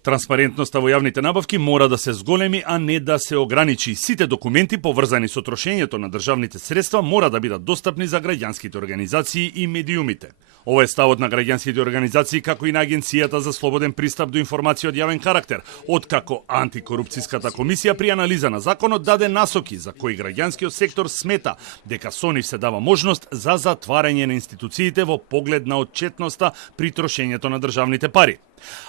Транспарентноста во јавните набавки мора да се зголеми, а не да се ограничи. Сите документи поврзани со трошењето на државните средства мора да бидат достапни за граѓанските организации и медиумите. Ова е ставот на граѓанските организации како и на Агенцијата за слободен пристап до информации од јавен карактер, откако Антикорупцијската комисија при анализа на законот даде насоки за кои граѓанскиот сектор смета дека со нив се дава можност за затварање на институциите во поглед на отчетноста при трошењето на државните пари.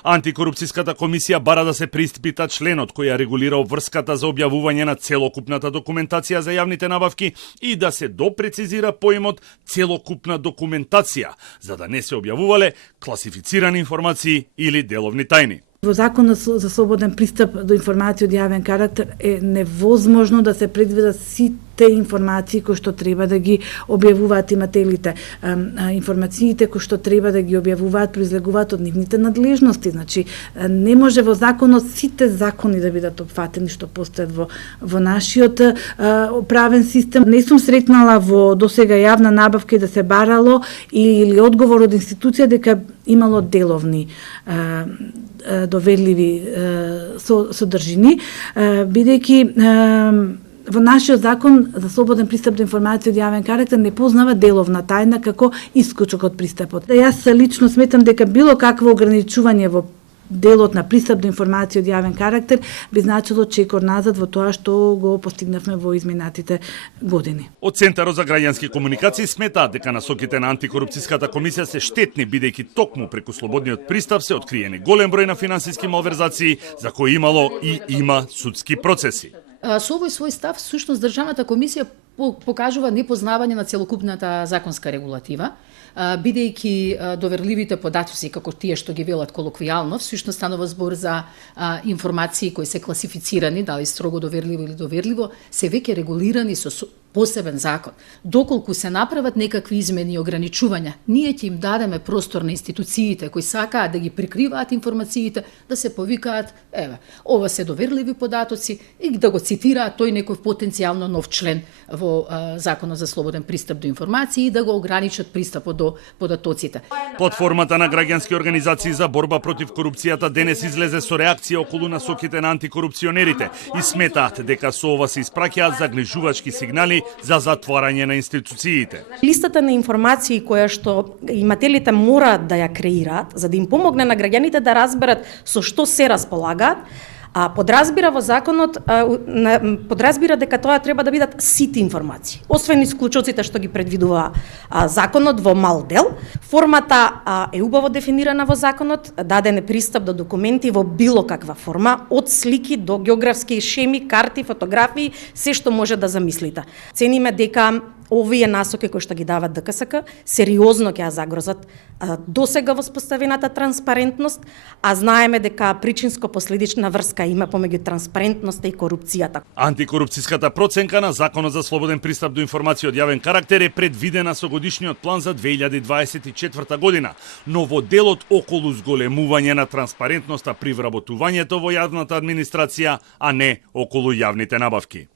Антикорупцијската комисија бара да се преиспита членот кој ја регулира обврската за објавување на целокупната документација за јавните набавки и да се допрецизира поимот целокупна документација, за да не се објавувале класифицирани информации или деловни тајни. Во Законот за слободен пристап до информации од јавен карактер е невозможно да се предвидат сите информации кои што треба да ги објавуваат имателите. Информациите кои што треба да ги објавуваат произлегуваат од нивните надлежности. Значи, не може во законот сите закони да бидат опфатени што постојат во нашиот правен систем. Не сум сретнала во досега јавна набавка да се барало или одговор од институција дека имало деловни доверливи содржини, бидејќи во нашиот закон за слободен пристап до информации од јавен карактер не познава деловна тајна како исклучок од пристапот. Јас лично сметам дека било какво ограничување во делот на пристап до информации од јавен карактер би значило чекор назад во тоа што го постигнавме во изминатите години. Од Центарот за граѓански комуникации сметаат дека насоките на Антикорупцијската комисија се штетни, бидејќи токму преку слободниот пристап се откриени голем број на финансиски малверзации за кои имало и има судски процеси. Со овој свој став, всушност државната комисија покажува непознавање на целокупната законска регулатива, бидејќи доверливите податоци, како тие што ги велат колоквијално, всушност станува збор за информации кои се класифицирани, дали строго доверливо или доверливо, се веќе регулирани со посебен закон. Доколку се направат некакви измени и ограничувања, ние ќе им дадеме простор на институциите кои сакаат да ги прикриваат информациите, да се повикаат, ова се доверливи податоци и да го цитираат тој некој потенцијално нов член во Законот за слободен пристап до информации и да го ограничат пристапот до податоците. Платформата на граѓански организации за борба против корупцијата денес излезе со реакција околу насоките на антикорупционерите и сметаат дека со ова се испраќаат загрижувачки сигнали за затварање на институциите. Листата на информации која што имателите мораат да ја креираат, за да им помогне на граѓаните да разберат со што се располагаат, подразбира во законот, подразбира дека тоа треба да бидат сите информации. Освен исклучоците што ги предвидува законот во мал дел, формата е убаво дефинирана во законот, даден е пристап до документи во било каква форма, од слики до географски шеми, карти, фотографии, се што може да замислите. Цениме дека овие насоки кои што ги дават ДКСК сериозно ќе ја загрозат досега воспоставената транспарентност, а знаеме дека причинско-последична врска има помеѓу транспарентноста и корупцијата. Антикорупцијската проценка на Законот за слободен пристап до информации од јавен карактер е предвидена со годишниот план за 2024 година, но во делот околу зголемување на транспарентноста при вработувањето во јавната администрација, а не околу јавните набавки.